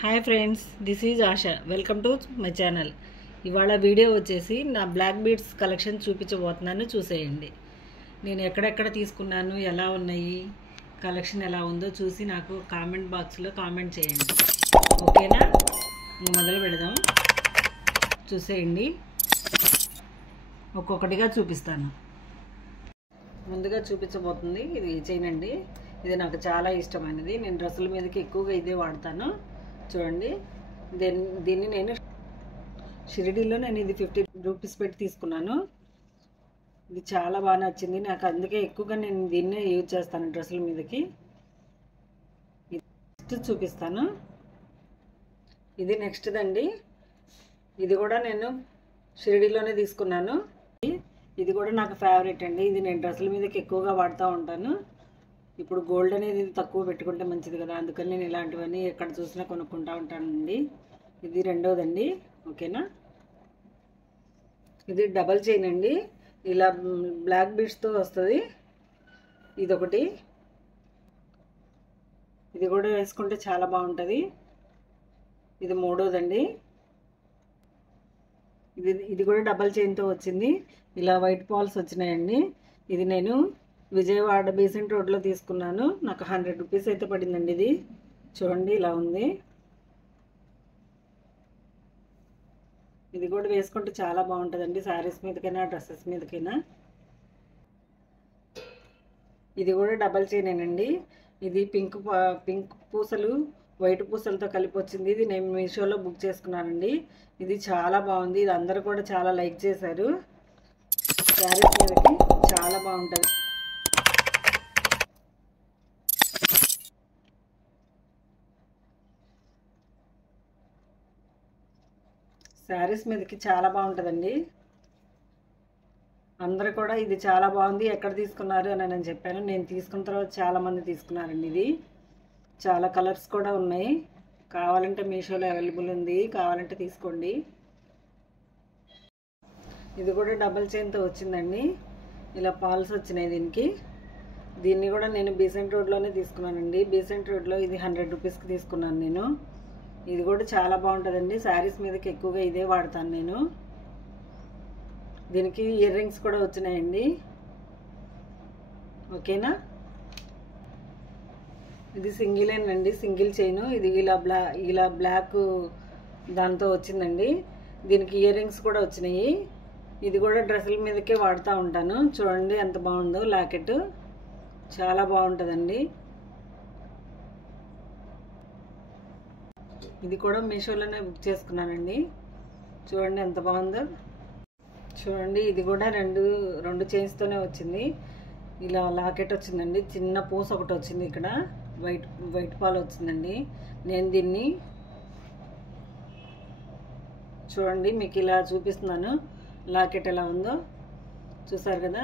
Hi friends, this is ASHA. Welcome to my channel. ఇవాళ video వచ్చేసి నా బ్లాక్ బీడ్స్ కలెక్షన్ చూపించబోతున్నాను, చూసేయండి. నేను ఎక్కడెక్కడ తీసుకున్నాను, ఎలా ఉన్నాయి, కలెక్షన్ ఎలా ఉందో చూసి నాకు కామెంట్ బాక్స్లో కామెంట్ చేయండి. ఓకేనా? మొదలు పెడదాం. చూసేయండి, ఒక్కొక్కటిగా చూపిస్తాను. ముందుగా చూపించబోతుంది ఇది చైన్ అండి. ఇది నాకు చాలా ఇష్టమైనది. నేను డ్రెస్సుల మీదకి ఎక్కువగా ఇదే వాడతాను. చూడండి, దీన్ని నేను షిరిడీలో ఇది 50 రూపీస్ పెట్టి తీసుకున్నాను. ఇది చాలా బాగా నచ్చింది నాకు, అందుకే ఎక్కువగా నేను దీన్నే యూజ్ చేస్తాను డ్రెస్సుల మీదకి. నెక్స్ట్ చూపిస్తాను. ఇది నెక్స్ట్ దండి. ఇది కూడా నేను షిరిడీలోనే తీసుకున్నాను. ఇది కూడా నాకు ఫేవరెట్ అండి. ఇది నేను డ్రెస్సుల మీదకి ఎక్కువగా వాడుతూ ఉంటాను. ఇప్పుడు గోల్డ్ అనేది తక్కువ పెట్టుకుంటే మంచిది కదా, అందుకని నేను ఇలాంటివన్నీ ఎక్కడ చూసినా కొనుక్కుంటూ ఉంటానండి. ఇది రెండోదండి. ఓకేనా? ఇది డబల్ చైన్ అండి. ఇలా బ్లాక్ బీడ్స్తో వస్తుంది. ఇదొకటి. ఇది కూడా వేసుకుంటే చాలా బాగుంటుంది. ఇది మూడోదండి. ఇది కూడా డబల్ చైన్తో వచ్చింది. ఇలా వైట్ పాల్స్ వచ్చినాయండి. ఇది నేను విజయవాడ బీసెంట్ రోడ్లో తీసుకున్నాను. నాకు 100 రూపీస్ అయితే పడిందండి. ఇది చూడండి, ఇలా ఉంది. ఇది కూడా వేసుకుంటే చాలా బాగుంటుందండి, శారీస్ మీదకైనా డ్రెస్సెస్ మీదకైనా. ఇది కూడా డబల్ చైనేనండి. ఇది పింక్ పూసలు వైట్ పూసలతో కలిపి వచ్చింది. ఇది నేను మీషోలో బుక్ చేసుకున్నానండి. ఇది చాలా బాగుంది. ఇది అందరూ కూడా చాలా లైక్ చేశారు. శారీస్ మీదకి చాలా బాగుంటుంది. శారీస్ మీదకి చాలా బాగుంటుందండి. అందరూ కూడా ఇది చాలా బాగుంది, ఎక్కడ తీసుకున్నారు అని నేను చెప్పాను. నేను తీసుకున్న తర్వాత చాలామంది తీసుకున్నారండి. ఇది చాలా కలర్స్ కూడా ఉన్నాయి. కావాలంటే మీషోలో అవైలబుల్ ఉంది, కావాలంటే తీసుకోండి. ఇది కూడా డబల్ చైన్తో వచ్చిందండి. ఇలా పాల్స్ వచ్చినాయి దీనికి. దీన్ని కూడా నేను బీసెంట్ రోడ్లోనే తీసుకున్నానండి. బీసెంట్ రోడ్లో ఇది 100 రూపీస్కి తీసుకున్నాను నేను. ఇది కూడా చాలా బాగుంటుందండి. శారీస్ మీదకి ఎక్కువగా ఇదే వాడతాను నేను. దీనికి ఇయర్ రింగ్స్ కూడా వచ్చినాయండి. ఓకేనా? ఇది సింగిలేనండి, సింగిల్ చైన్. ఇది ఇలా బ్లాక్ దాంతో వచ్చిందండి. దీనికి ఇయర్ రింగ్స్ కూడా వచ్చినాయి. ఇది కూడా డ్రెస్సుల మీదకే వాడుతూ ఉంటాను. చూడండి ఎంత బాగుందో లాకెట్, చాలా బాగుంటుందండి. ఇది కూడా మీషోలోనే బుక్ చేసుకున్నానండి. చూడండి ఎంత బాగుందో. చూడండి, ఇది కూడా రెండు చైన్స్తోనే వచ్చింది. ఇలా లాకెట్ వచ్చిందండి. చిన్న పూస ఒకటి వచ్చింది. ఇక్కడ వైట్ పాల్ వచ్చిందండి. నేను దీన్ని చూడండి మీకు ఇలా చూపిస్తున్నాను. లాకెట్ ఎలా ఉందో చూసారు కదా.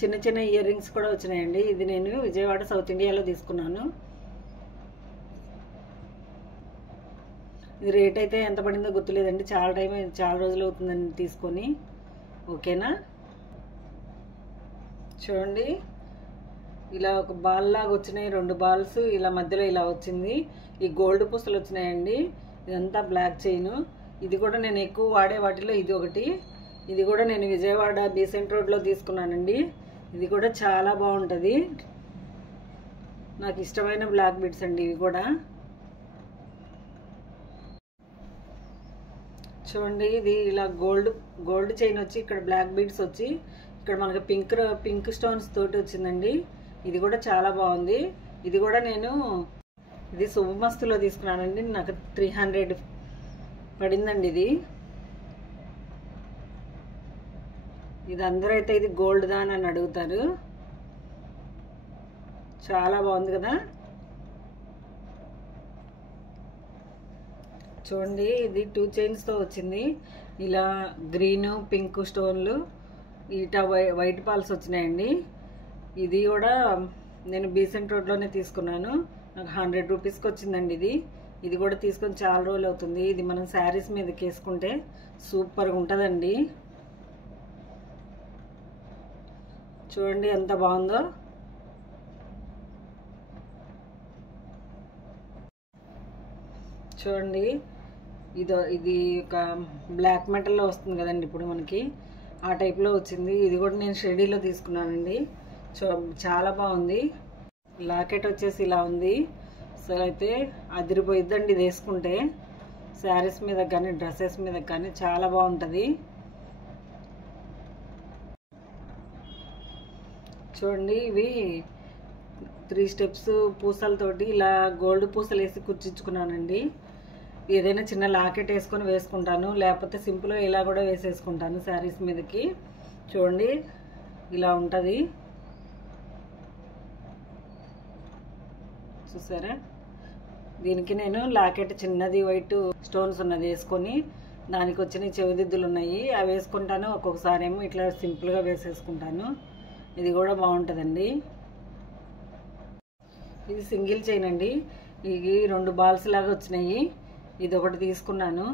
చిన్న చిన్న ఇయర్ రింగ్స్ కూడా వచ్చినాయండి. ఇది నేను విజయవాడ సౌత్ ఇండియాలో తీసుకున్నాను. ఇది రేట్ అయితే ఎంత పడిందో గుర్తులేదండి. చాలా రోజులు అవుతుందండి తీసుకొని. ఓకేనా? చూడండి, ఇలా ఒక బాల్ లాగా వచ్చినాయి. 2 బాల్స్ ఇలా మధ్యలో ఇలా వచ్చింది. ఈ గోల్డ్ పూసలు వచ్చినాయండి. ఇదంతా బ్లాక్ చైన్. ఇది కూడా నేను ఎక్కువ వాడే వాటిలో ఇది ఒకటి. ఇది కూడా నేను విజయవాడ బీసెంట్ రోడ్లో తీసుకున్నానండి. ఇది కూడా చాలా బాగుంటుంది. నాకు ఇష్టమైన బ్లాక్ బీడ్స్ అండి ఇవి కూడా. చూడండి, ఇది ఇలా గోల్డ్ చైన్ వచ్చి ఇక్కడ బ్లాక్ బీడ్స్ వచ్చి ఇక్కడ మనకి పింక్ స్టోన్స్ తోటి వచ్చిందండి. ఇది కూడా చాలా బాగుంది. ఇది కూడా నేను ఇది శుభమస్తులో తీసుకున్నానండి. నాకు 300 పడిందండి. ఇది అందరూ అయితే ఇది గోల్డ్ దా అని అడుగుతారు. చాలా బాగుంది కదా. చూడండి, ఇది 2 చైన్స్తో వచ్చింది. ఇలా గ్రీను పింక్ స్టోన్లు ఇటా వైట్ పాల్స్ వచ్చినాయండి. ఇది కూడా నేను బీసెంట్ రోడ్లోనే తీసుకున్నాను. నాకు 100 రూపీస్కి వచ్చిందండి. ఇది కూడా తీసుకొని చాలా రోజులు అవుతుంది. ఇది మనం శారీస్ మీదకి వేసుకుంటే సూపర్గా ఉంటుందండి. చూడండి ఎంత బాగుందో. చూడండి, ఇది ఒక బ్లాక్ మెటల్లో వస్తుంది కదండి ఇప్పుడు మనకి, ఆ టైప్లో వచ్చింది. ఇది కూడా నేను షెడీలో తీసుకున్నానండి. చాలా బాగుంది. లాకెట్ వచ్చేసి ఇలా ఉంది. అసలు అయితే అదిరిపోయిద్దండి ఇది వేసుకుంటే. శారీస్ మీద కానీ డ్రెస్సెస్ మీద కానీ చాలా బాగుంటుంది. చూడండి, ఇవి 3 స్టెప్స్ పూసలతోటి ఇలా గోల్డ్ పూసలు వేసి కుర్చించుకున్నానండి. ఏదైనా చిన్న లాకెట్ వేసుకొని వేసుకుంటాను, లేకపోతే సింపుల్గా ఇలా కూడా వేసేసుకుంటాను శారీస్ మీదకి. చూడండి, ఇలా ఉంటుంది. చూసారా, దీనికి నేను లాకెట్ చిన్నది వైట్ స్టోన్స్ ఉన్నది వేసుకొని, దానికి వచ్చిన చెవిదిద్దులు ఉన్నాయి అవి వేసుకుంటాను. ఒక్కొక్కసారి ఏమో ఇట్లా సింపుల్గా వేసేసుకుంటాను. ఇది కూడా బాగుంటుందండి. ఇది సింగిల్ చైన్ అండి. ఇవి 2 బాల్స్ లాగా వచ్చినాయి. ఇది ఒకటి తీసుకున్నాను.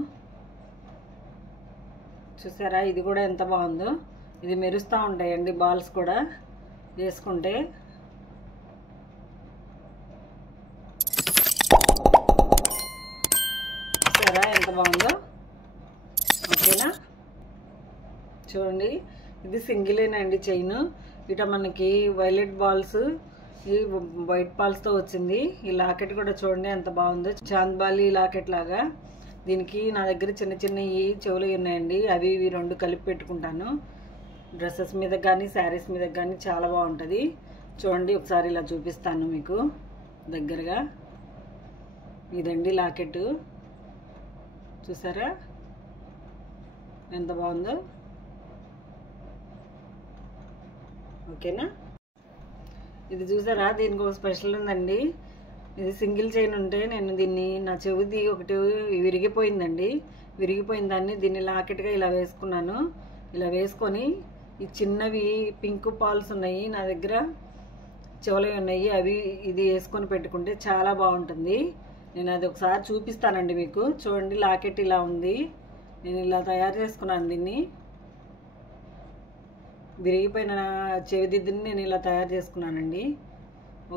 చూసారా, ఇది కూడా ఎంత బాగుందో. ఇది మెరుస్తూ ఉంటాయండి బాల్స్ కూడా వేసుకుంటే. చూసారా ఎంత బాగుందో. ఓకేనా, చూడండి, ఇది సింగిలేనండి చైన్. ఇట మనకి వైలెట్ బాల్స్, ఈ వైట్ బాల్స్తో వచ్చింది. ఈ లాకెట్ కూడా చూడండి ఎంత బాగుందో, చాంద్బాలి లాకెట్ లాగా. దీనికి నా దగ్గర చిన్న చిన్నవి చెవులు ఉన్నాయండి, అవి ఇవి 2 కలిపి పెట్టుకుంటాను. డ్రెస్సెస్ మీద కానీ శారీస్ మీద కానీ చాలా బాగుంటుంది. చూడండి, ఒకసారి ఇలా చూపిస్తాను మీకు దగ్గరగా. ఇదండి లాకెట్. చూసారా ఎంత బాగుందో. ఓకేనా, ఇది చూసారా, దీనికి ఒక స్పెషల్ ఉందండి. ఇది సింగిల్ చైన్ ఉంటే నేను దీన్ని, నా చెవిది ఒకటి విరిగిపోయిందండి. విరిగిపోయిన దాన్ని దీన్ని లాకెట్గా ఇలా వేసుకున్నాను. ఇలా వేసుకొని ఈ చిన్నవి పింక్ పాల్స్ ఉన్నాయి నా దగ్గర, చెవులవి ఉన్నాయి, అవి ఇది వేసుకొని పెట్టుకుంటే చాలా బాగుంటుంది. నేను అది ఒకసారి చూపిస్తానండి మీకు. చూడండి, లాకెట్ ఇలా ఉంది. నేను ఇలా తయారు చేసుకున్నాను దీన్ని. విరిగిపోయిన చెవిదిద్దుని నేను ఇలా తయారు చేసుకున్నానండి.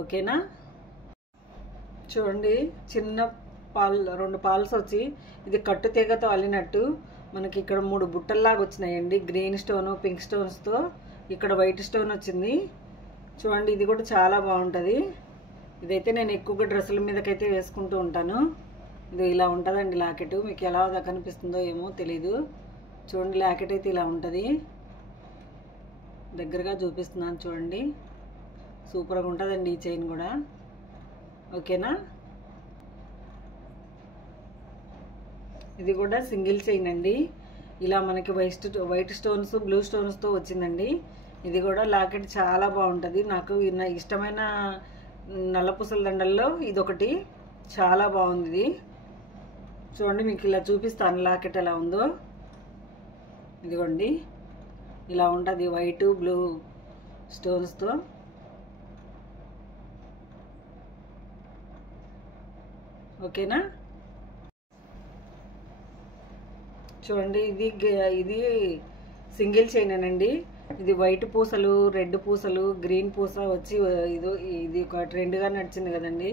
ఓకేనా, చూడండి, చిన్న 2 పాల్స్ వచ్చి ఇది కట్టు తీగతో అల్లినట్టు మనకి ఇక్కడ 3 బుట్టల్లాగా వచ్చినాయండి. గ్రీన్ స్టోను, పింక్ స్టోన్స్తో, ఇక్కడ వైట్ స్టోన్ వచ్చింది. చూడండి, ఇది కూడా చాలా బాగుంటుంది. ఇదైతే నేను ఎక్కువగా డ్రెస్సుల మీదకైతే వేసుకుంటూ ఉంటాను. ఇది ఇలా ఉంటుందండి లాకెట్. మీకు ఎలా కనిపిస్తుందో ఏమో తెలీదు. చూడండి, లాకెట్ అయితే ఇలా ఉంటుంది. దగ్గరగా చూపిస్తున్నాను చూడండి. సూపర్గా ఉంటుందండి ఈ చైన్ కూడా. ఓకేనా, ఇది కూడా సింగిల్ చైన్ అండి. ఇలా మనకి వైట్ స్టోన్స్, బ్లూ స్టోన్స్తో వచ్చిందండి. ఇది కూడా లాకెట్ చాలా బాగుంటుంది. నాకు ఇష్టమైన నల్లపూసల దండల్లో ఇదొకటి చాలా బాగుంది. ఇది చూడండి, మీకు ఇలా చూపిస్తాను లాకెట్ ఎలా ఉందో. ఇదిగోండి, ఇలా ఉంటుంది వైట్ బ్లూ స్టోన్స్తో. ఓకేనా, చూడండి, ఇది సింగిల్ చైనేనండి. ఇది వైట్ పూసలు, రెడ్ పూసలు, గ్రీన్ పూస వచ్చి ఇది ఒక ట్రెండ్గా నడిచింది కదండి.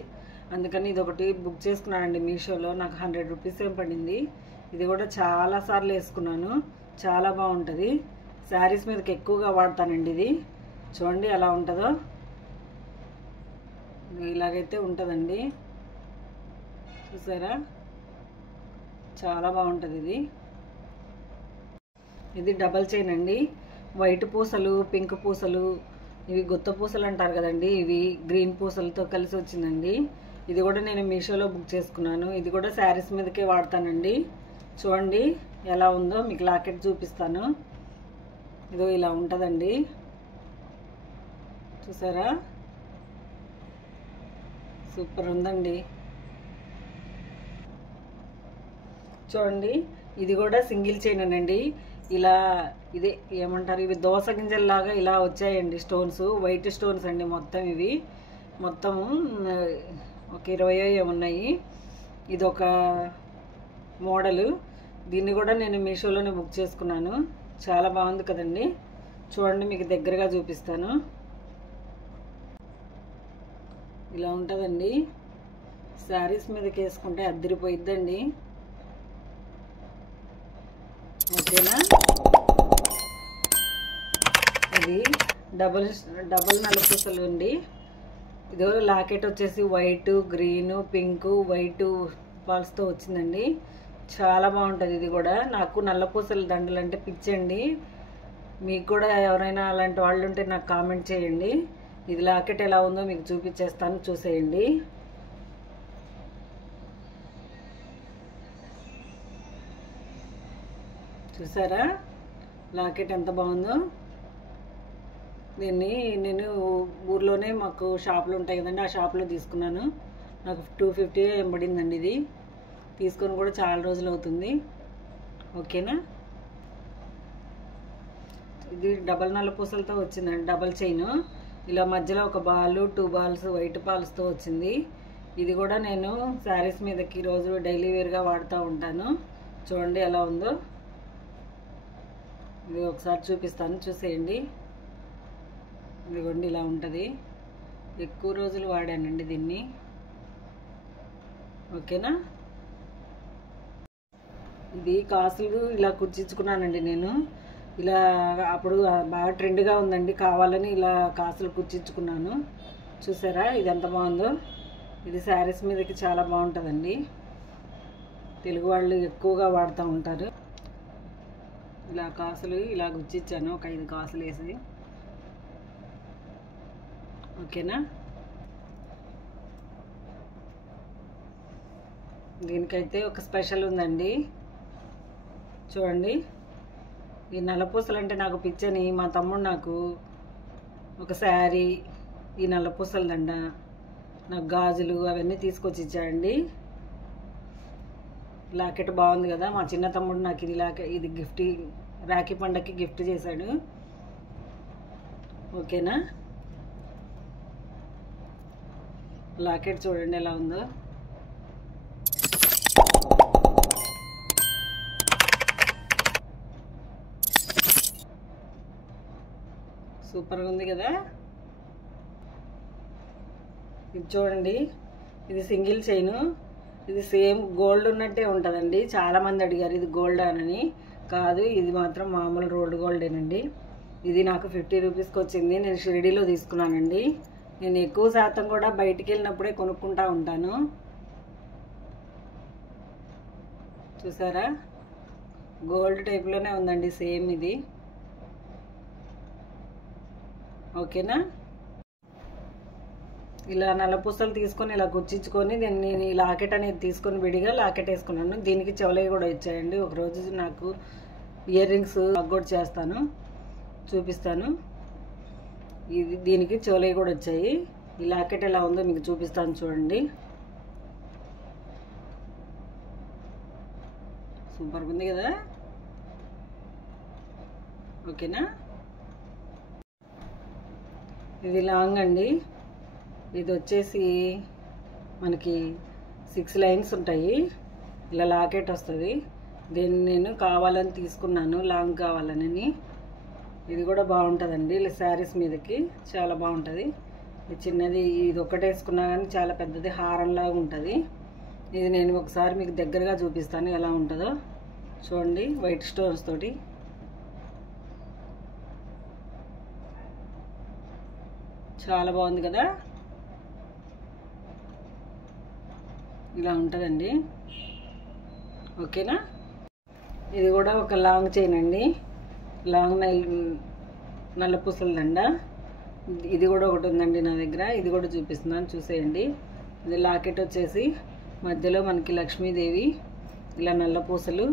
అందుకని ఇది ఒకటి బుక్ చేసుకున్నానండి మీషోలో. నాకు 100 రూపీస్ ఏం పడింది. ఇది కూడా చాలాసార్లు వేసుకున్నాను. చాలా బాగుంటుంది. శారీస్ మీదకి ఎక్కువగా వాడతానండి ఇది. చూడండి ఎలా ఉంటుందో. ఇలాగైతే ఉంటుందండి. చూసారా, చాలా బాగుంటుంది ఇది. ఇది డబల్ చైన్ అండి. వైట్ పూసలు, పింక్ పూసలు, ఇవి గుత్త పూసలు అంటారు కదండి, ఇవి గ్రీన్ పూసలతో కలిసి వచ్చిందండి. ఇది కూడా నేను మీషోలో బుక్ చేసుకున్నాను. ఇది కూడా శారీస్ మీదకే వాడతానండి. చూడండి ఎలా ఉందో, మీకు లాకెట్ చూపిస్తాను. ఇదో ఇలా ఉంటుందండి. చూసారా, సూపర్ ఉందండి. చూడండి, ఇది కూడా సింగిల్ చైన్ అండి. ఇలా ఇదే ఏమంటారు, ఇవి దోస గింజల్లాగా ఇలా వచ్చాయండి స్టోన్స్. వైట్ స్టోన్స్ అండి మొత్తం. ఇవి మొత్తము ఒక 20 ఏమున్నాయి. ఇది ఒక మోడలు. దీన్ని కూడా నేను మీషోలోనే బుక్ చేసుకున్నాను. చాలా బాగుంది కదండి. చూడండి, మీకు దగ్గరగా చూపిస్తాను. ఇలా ఉంటుందండి. శారీస్ మీదకి వేసుకుంటే అద్దరిపోయిద్దండి. ఓకేనా? ఇది డబల్ నల్లపూసలు అండి. ఇదో లాకెట్ వచ్చేసి వైట్, గ్రీన్, పింక్, వైట్ పాల్స్తో వచ్చిందండి. చాలా బాగుంటుంది ఇది కూడా. నాకు నల్లపూసల దండలు అంటే పిచ్చండి. మీకు కూడా ఎవరైనా అలాంటి వాళ్ళు ఉంటే నాకు కామెంట్ చేయండి. ఇది లాకెట్ ఎలా ఉందో మీకు చూపించేస్తాను, చూసేయండి. చూసారా లాకెట్ ఎంత బాగుందో? దీన్ని నేను ఊర్లోనే మాకు షాపులు ఉంటాయి కదండి, ఆ షాప్లో తీసుకున్నాను. నాకు 250 ఎంబడిందండి. ఇది తీసుకొని కూడా చాలా రోజులు అవుతుంది. ఓకేనా? ఇది డబల్ నల్లపూసలతో వచ్చిందండి, డబల్ చైన్. ఇలా మధ్యలో ఒక బాల్, 2 బాల్స్ వైట్ పాల్స్తో వచ్చింది. ఇది కూడా నేను శారీస్ మీదకి రోజు డైలీ వేర్గా వాడుతూ ఉంటాను. చూడండి ఎలా ఉందో. ఇది ఒకసారి చూపిస్తాను, చూసేయండి. ఇదిగోండి ఇలా ఉంటుంది. ఎక్కువ రోజులు వాడానండి దీన్ని. ఓకేనా? ఇది కాసులు ఇలా కుర్చించుకున్నానండి నేను. ఇలా అప్పుడు బాగా ట్రెండ్గా ఉందండి, కావాలని ఇలా కాసులు కుర్చించుకున్నాను. చూసారా ఇది ఎంత బాగుందో? ఇది శారీస్ మీదకి చాలా బాగుంటుందండి. తెలుగు వాళ్ళు ఎక్కువగా వాడుతూ ఉంటారు. ఇలా కాసులు ఇలా గుచ్చిచ్చాను, ఒక 5 కాసులు వేసి. ఓకేనా? దీనికైతే ఒక స్పెషల్ ఉందండి. చూడండి, ఈ నల్లపూసలు అంటే నాకు పిచ్చని మా తమ్ముడు నాకు ఒక శారీ, ఈ నల్లపూసల దండ, నాకు గాజులు అవన్నీ తీసుకొచ్చి ఇచ్చాడండి. లాకెట్ బాగుంది కదా. మా చిన్న తమ్ముడు నాకు ఇది గిఫ్ట్, రాఖీ పండగకి గిఫ్ట్ చేశాడు. ఓకేనా? లాకెట్ చూడండి ఎలా ఉందో. సూపర్గా ఉంది కదా. ఇది చూడండి, ఇది సింగిల్ చైను. ఇది సేమ్ గోల్డ్ ఉన్నట్టే ఉంటుందండి. చాలామంది అడిగారు ఇది గోల్డ్ అని. కాదు, ఇది మాత్రం మామూలు రోల్డ్ గోల్డేనండి. ఇది నాకు 50 రూపీస్కి వచ్చింది. నేను షిరిడీలో తీసుకున్నానండి. నేను ఎక్కువ శాతం కూడా బయటికి వెళ్ళినప్పుడే కొనుక్కుంటా ఉంటాను. చూసారా గోల్డ్ టైప్లోనే ఉందండి, సేమ్ ఇది. ఓకేనా? ఇలా నల్లపూసలు తీసుకొని ఇలా గుచ్చించుకొని నేను ఈ లాకెట్ అనేది తీసుకొని విడిగా లాకెట్ వేసుకున్నాను. దీనికి చెవులవి కూడా ఇచ్చాయండి. ఒకరోజు నాకు ఇయర్ రింగ్స్ కూడా చేస్తాను, చూపిస్తాను. ఇది దీనికి చెవులవి కూడా వచ్చాయి. ఈ లాకెట్ ఎలా ఉందో మీకు చూపిస్తాను, చూడండి. సూపర్గా ఉంది కదా. ఓకేనా? ఇది లాంగ్ అండి. ఇది వచ్చేసి మనకి 6 లైన్స్ ఉంటాయి. ఇలా లాకెట్ వస్తుంది. దీన్ని నేను కావాలని తీసుకున్నాను, లాంగ్ కావాలని. ఇది కూడా బాగుంటుందండి, ఇలా శారీస్ మీదకి చాలా బాగుంటుంది. ఇది చిన్నది, ఇది ఒకటి వేసుకున్నా కానీ చాలా పెద్దది హారంలాగా ఉంటుంది. ఇది నేను ఒకసారి మీకు దగ్గరగా చూపిస్తాను ఎలా ఉంటుందో. చూడండి, వైట్ స్టోన్స్ తోటి చాలా బాగుంది కదా. ఇలా ఉంటుందండి. ఓకేనా? ఇది కూడా ఒక లాంగ్ చైన్ అండి, లాంగ్ నల్లపూసల దండ. ఇది కూడా ఒకటి ఉందండి నా దగ్గర. ఇది కూడా చూపిస్తున్నాను, చూసేయండి. ఇది లాకెట్ వచ్చేసి మధ్యలో మనకి లక్ష్మీదేవి, ఇలా నల్ల పూసలు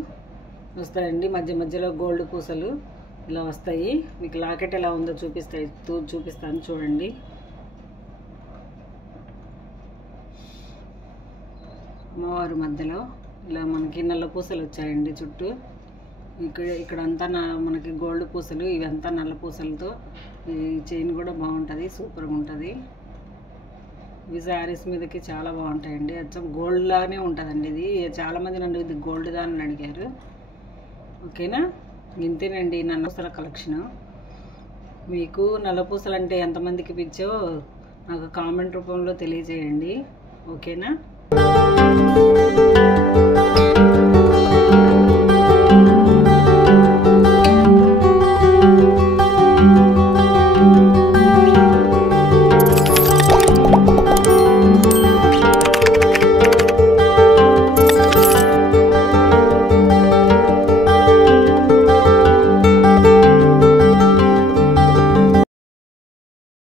వస్తాయండి, మధ్య మధ్యలో గోల్డ్ పూసలు ఇలా వస్తాయి. మీకు లాకెట్ ఎలా ఉందో చూపిస్తాను, చూడండి. అమ్మవారి మధ్యలో ఇలా మనకి నల్ల పూసలు వచ్చాయండి చుట్టూ. ఇక్కడంతా మనకి గోల్డ్ పూసలు, ఇవంతా నల్ల పూసలతో. ఈ చైన్ కూడా బాగుంటుంది, సూపర్గా ఉంటుంది. ఇవి శారీస్ మీదకి చాలా బాగుంటాయండి. అచ్చం గోల్డ్ లాగానే ఉంటుందండి ఇది. చాలామంది నన్ను ఇది గోల్డ్ దా అని అడిగారు. ఓకేనా? ఇంతేనండి నల్లపూసల కలెక్షన్. మీకు నల్లపూసలు అంటే ఎంతమందికి పిచ్చో నాకు కామెంట్ రూపంలో తెలియజేయండి. ఓకేనా?